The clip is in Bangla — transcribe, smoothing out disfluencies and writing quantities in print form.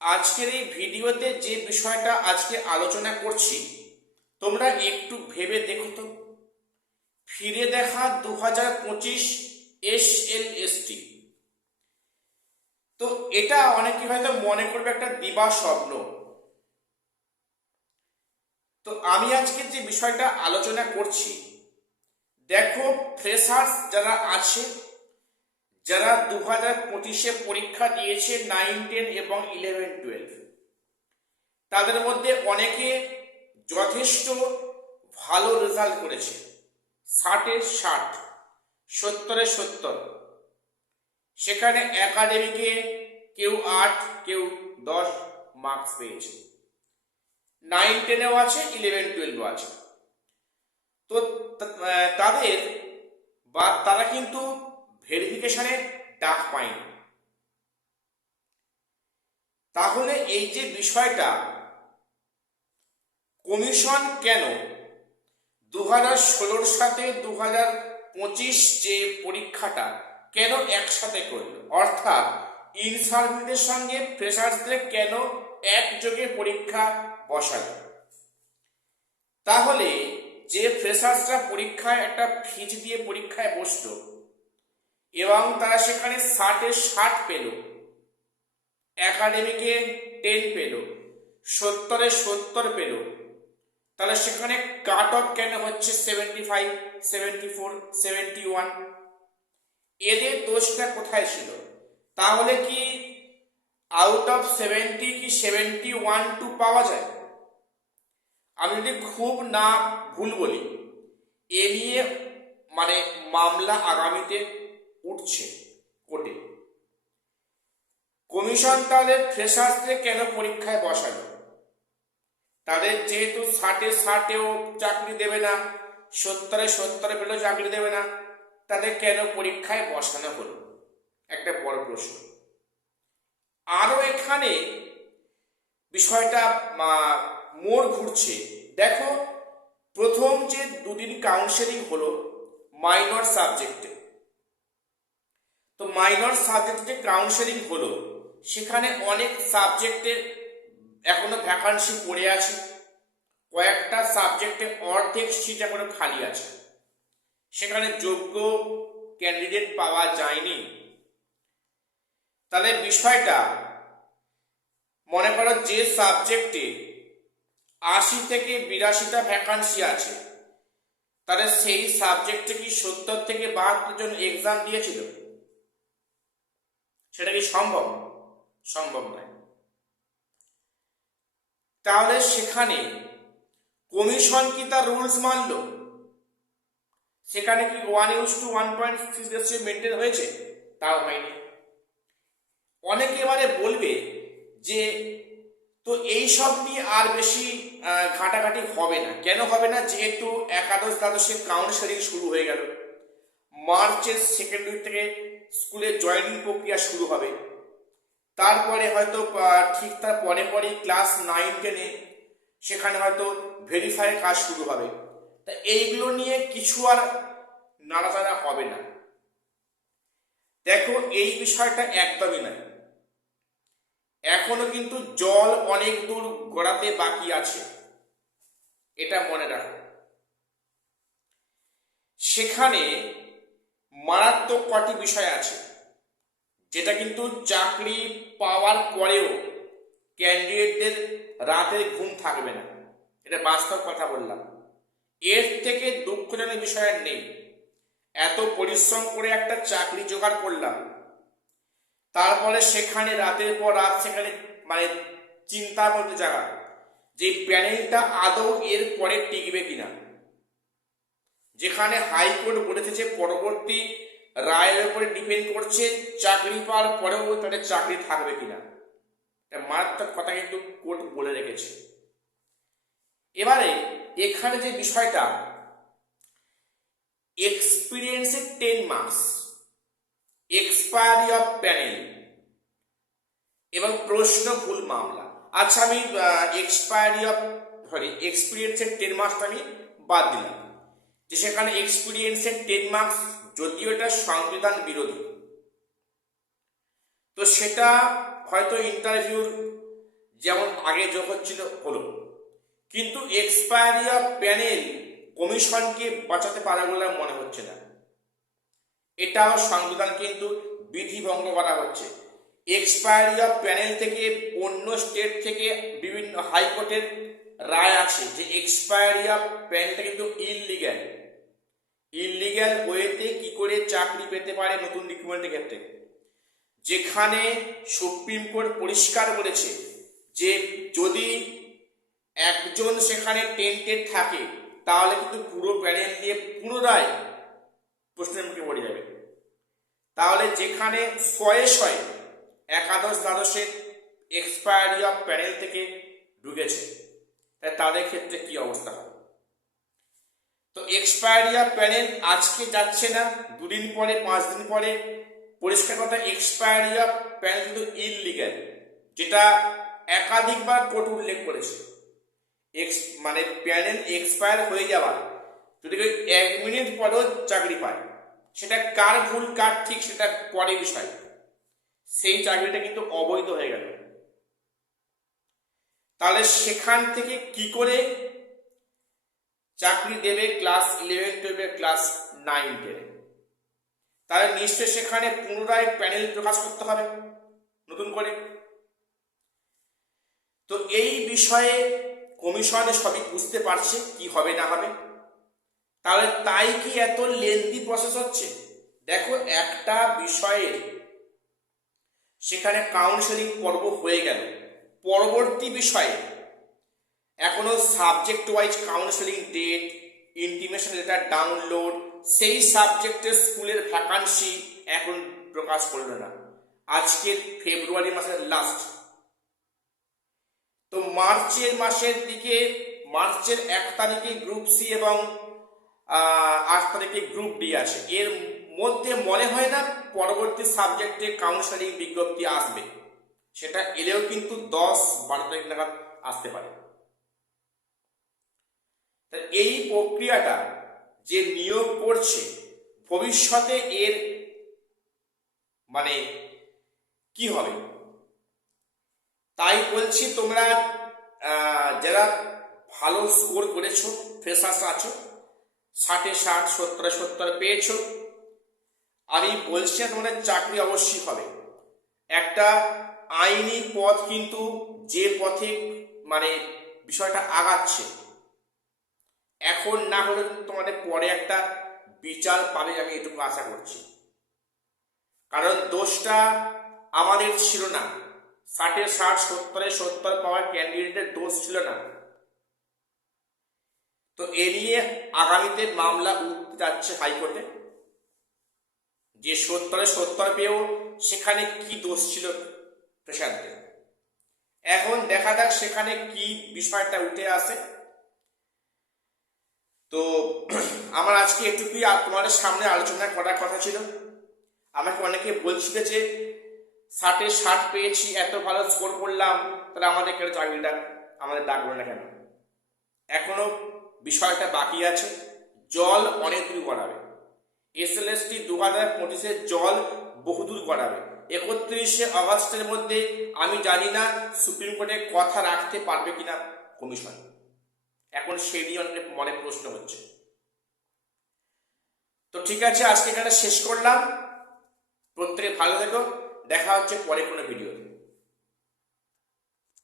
আজকের এই ভিডিওতে যে বিষয়টা আজকে আলোচনা করছি তোমরা একটু ভেবে দেখো তো। ফিরে দেখা 2025 SLST। তো এটা অনেকে হয়তো মনে করবে একটা দিবা স্বপ্ন। তো আমি আজকে যে বিষয়টা আলোচনা করছি, দেখো, ফ্রেশার্স যারা আছে, যারা 2025-এ পরীক্ষা দিয়েছে 9, 10 এবং 11, 12, তাদের মধ্যে অনেকে যথেষ্ট ভালো রেজাল্ট করেছে। 60-এ 60, 70-এ 70। সেখানে একাডেমিকে কেউ 8, কেউ 10 মার্কস পেয়েছে। 9, 10-এও আছে, 11, 12-ও আছে। তো তাদের বা তারা কিন্তু ভেরিফিকেশনে ডাক পায়নি। তাহলে এই যে বিষয়টা, কমিশন কেন 2016-র সাথে 2025 যে পরীক্ষাটা কেন একসাথে করল, অর্থাৎ ইন সার্ভিসের সঙ্গে ফ্রেশার্সদের কেন একযোগে পরীক্ষা বসালো? তাহলে যে ফ্রেশার্সরা পরীক্ষায় একটা ফিজ দিয়ে পরীক্ষায় বসলো এবং তারা সেখানে 60-এ 60 পেল, একাডেমিকে 10 পেল, 70-এ 70 পেল, তাহলে সেখানে কাট অফ কেন হচ্ছে 75, 74, 71? এদের দোষটা কোথায় ছিল? তাহলে কি আউট অফ 70 কি 71 পাওয়া যায়? আমি যদি খুব না ভুল বলি, এ নিয়ে মামলা আগামীতে উঠছে কোর্টে। কমিশন তাহলে ফ্রেশার্সদের কেন পরীক্ষায় বসালো? তাদের যেহেতু 60-এ 60-এও চাকরি দেবে না, 70-এ 70 পেলেও চাকরি দেবে না, তাদের কেন পরীক্ষায় বসানো হলো? একটা বড় প্রশ্ন। আরো এখানে বিষয়টা মোড় ঘুরছে। দেখো, প্রথম যে দুদিন কাউন্সেলিং হলো মাইনর সাবজেক্টে, তো মাইনর সাবজেক্টে যে কাউন্সেলিং হলো সেখানে অনেক সাবজেক্টের এখনো ভ্যাকান্সি পড়ে আছে। কয়েকটা সাবজেক্টে অর্ধেক সিট এখনো খালি আছে, সেখানে যোগ্য ক্যান্ডিডেট পাওয়া যায়নি। তাহলে বিষয়টা, মনে করো যে সাবজেক্টে 80 থেকে 82টা ভ্যাকান্সি আছে, তাহলে সেই সাবজেক্টে কি 70 থেকে 72 জন এক্সাম দিয়েছিল? সেটা কি সম্ভব? সম্ভব নয়। তাহলে সেখানে কমিশন কি তার রুলস মানলো? সেখানে কি 1:1.6 রেশিও মেনটেন হয়েছে? তাও হয়নি। অনেকে এবারে বলবে যে তো এই সব নিয়ে আর বেশি ঘাটাঘাটি হবে না। কেন হবে না? যেহেতু একাদশ দ্বাদশের কাউন্সেলিং শুরু হয়ে গেল, মার্চের সেকেন্ড উইক থেকে স্কুলে জয়েনিং প্রক্রিয়া শুরু হবে, তারপরে হয়তো ঠিক তার পরে পরেই ক্লাস 9, 10-এ সেখানে হয়তো ভেরিফাই কাজ শুরু হবে। তা এইগুলো নিয়ে কিছু আর নাড়াচাড়া হবে না। দেখো, এই বিষয়টা একদমই নয়। এখনো কিন্তু জল অনেক দূর গড়াতে বাকি আছে, এটা মনে রাখো। সেখানে মারাত্মক কটি বিষয় আছে যেটা কিন্তু চাকরি পাওয়ার পরেও ক্যান্ডিডেটদের রাতের ঘুম থাকবে না। এটা বাস্তব কথা বললাম। এর থেকে দুঃখজনক বিষয় আর নেই। এত পরিশ্রম করে একটা চাকরি জোগাড় করলাম, তারপরে সেখানে রাতের পর রাত সেখানে চিন্তার মধ্যে জায়গা যে প্যানেলটা আদৌ এর পরে টিকবে কিনা। যেখানে হাইকোর্ট বলেছে যে পরবর্তী রায়ের উপরে ডিপেন্ড করছে চাকরি পাওয়ার পরেও তাদের চাকরি থাকবে কিনা। মারাত্মক কথা কিন্তু কোর্ট বলে রেখেছে। এবারে এখানে যে বিষয়টা, এক্সপিরিয়েন্সের 10 মার্কস, এক্সপায়ারি অফ প্যানেল এবং প্রশ্ন ভুল মামলা। আচ্ছা, আমি এক্সপিরিয়েন্সের 10 মার্কস আমি বাদ দিলাম, যে সেখানে এক্সপিরিয়েন্সের 10 মার্কস যদিও এটা সংবিধান বিরোধী, তো সেটা হয়তো ইন্টারভিউর যেমন আগে যোগ হচ্ছিল হলো, কিন্তু এক্সপায়ারি অফ প্যানেল কমিশনকে বাঁচাতে পারে বলে মনে হচ্ছে না। এটাও সংবিধান কিন্তু বিধিভঙ্গ করা হচ্ছে। এক্সপায়ারি অফ প্যানেল থেকে অন্য স্টেট থেকে বিভিন্ন হাইকোর্টের রায় আছে যে এক্সপায়ারি অফ প্যানেলটা কিন্তু ইললিগ্যাল ওয়েতে কি করে চাকরি পেতে পারে নতুন রিক্রুটমেন্টের ক্ষেত্রে, যেখানে সুপ্রিম কোর্ট পরিষ্কার বলেছে যে যদি একজন সেখানে টেন্টেড থাকে তাহলে কিন্তু পুরো প্যানেল দিয়ে পুনরায় প্রশ্নের মুখে পড়ে যাবে। তাহলে যেখানে শয়ে একাদশ দ্বাদশের এক্সপায়ারি অফ প্যানেল থেকে ঢুকেছে, তাই তাদের ক্ষেত্রে কি অবস্থা হবে? তো এক্সপায়ারি অফ প্যানেল আজকে যাচ্ছে না, 2 দিন পরে 5 দিন পরে পরিষ্কার কথা এক্সপায়ারি অফ প্যানেল কিন্তু ইললিগ্যাল, যেটা একাধিকবার কোর্ট উল্লেখ করেছে। মানে প্যানেল এক্সপায়ার হয়ে যাওয়া যদি 1 মিনিট পরেও চাকরি পায়, সেটা কার ভুল কার ঠিক সেটা পরে বিষয়, সেই চাকরিটা কিন্তু অবৈধ হয়ে গেল। তাহলে সেখান থেকে কি করে চাকরি দেবে ক্লাস 11, 12, ক্লাস 9, 10? তাহলে নিশ্চয়ই সেখানে পুনরায় প্যানেল প্রকাশ করতে হবে নতুন করে। তো এই বিষয়ে কমিশনে সবই বুঝতে পারছে কি হবে না হবে। তাহলে তাই কি এত লেন্দি প্রসেস হচ্ছে? দেখো, একটা বিষয়ে সেখানে কাউন্সেলিং পর্ব হয়ে গেল, পরবর্তী বিষয়ে এখনো subject wise counselling date, intimation letter download, সেই সাবজেক্টের স্কুলের ভ্যাকান্সি এখন প্রকাশ করলো না। আজকের ফেব্রুয়ারি মাসের লাস্ট, তো মার্চের 1 তারিখে গ্রুপ সি এবং 8 তারিখে গ্রুপ ডি আছে। এর মধ্যে মনে হয় না পরবর্তী সাবজেক্টে কাউন্সেলিং বিজ্ঞপ্তি আসবে, সেটা এলেও কিন্তু 10-12 তারিখ নাগাদ আসতে পারে। এই প্রক্রিয়াটা যে নিয়োগ করছে, ভবিষ্যতে এর মানে কি হবে? তাই বলছি, তোমরা যারা ভালো স্কোর করেছো, ফ্রেশার্স আছো, 60-এ 60, 70-এ 70 পেয়েছো, আমি বলছি তোমাদের চাকরি অবশ্যই হবে। একটা আইনি পথ কিন্তু যে পথে মানে বিষয়টা আগাচ্ছে, এখন না হলে তোমাদের পরে একটা বিচার পাবে, আমি এটুকু আশা করছি। কারণ দোষটা আমাদের ছিল না, 60-এ 60, 70-এ 70 পাওয়ার ক্যান্ডিডেটের দোষ ছিল না। তো এ নিয়ে আগামীতে মামলা উঠতে যাচ্ছে হাইকোর্টে, যে 70-এ 70 পেয়েও সেখানে কি দোষ ছিল পেশারদের। এখন দেখা যাক সেখানে কি বিষয়টা উঠে আসে। তো আমার আজকে এটুকুই তোমাদের সামনে আলোচনা করার কথা ছিল। আমাকে অনেকে বলছিল যে 60-এ 60 পেয়েছি, এত ভালো স্কোর করলাম, তাহলে আমাদের কেন চাকরিটা আমাদের ডাকলো না কেন? এখনো বিষয়টা বাকি আছে, জল অনেক দূর গড়াবে। SLST 2025-এর জল বহুদূর গড়াবে। 31শে আগস্টের মধ্যে আমি জানি না সুপ্রিম কোর্টে কথা রাখতে পারবে কিনা কমিশন, এখন সেই নিয়ে অনেক মনে প্রশ্ন হচ্ছে। তো ঠিক আছে, আজকে এখানে শেষ করলাম। প্রত্যেকে ভালো থেকো, দেখা হচ্ছে পরে কোনো ভিডিও।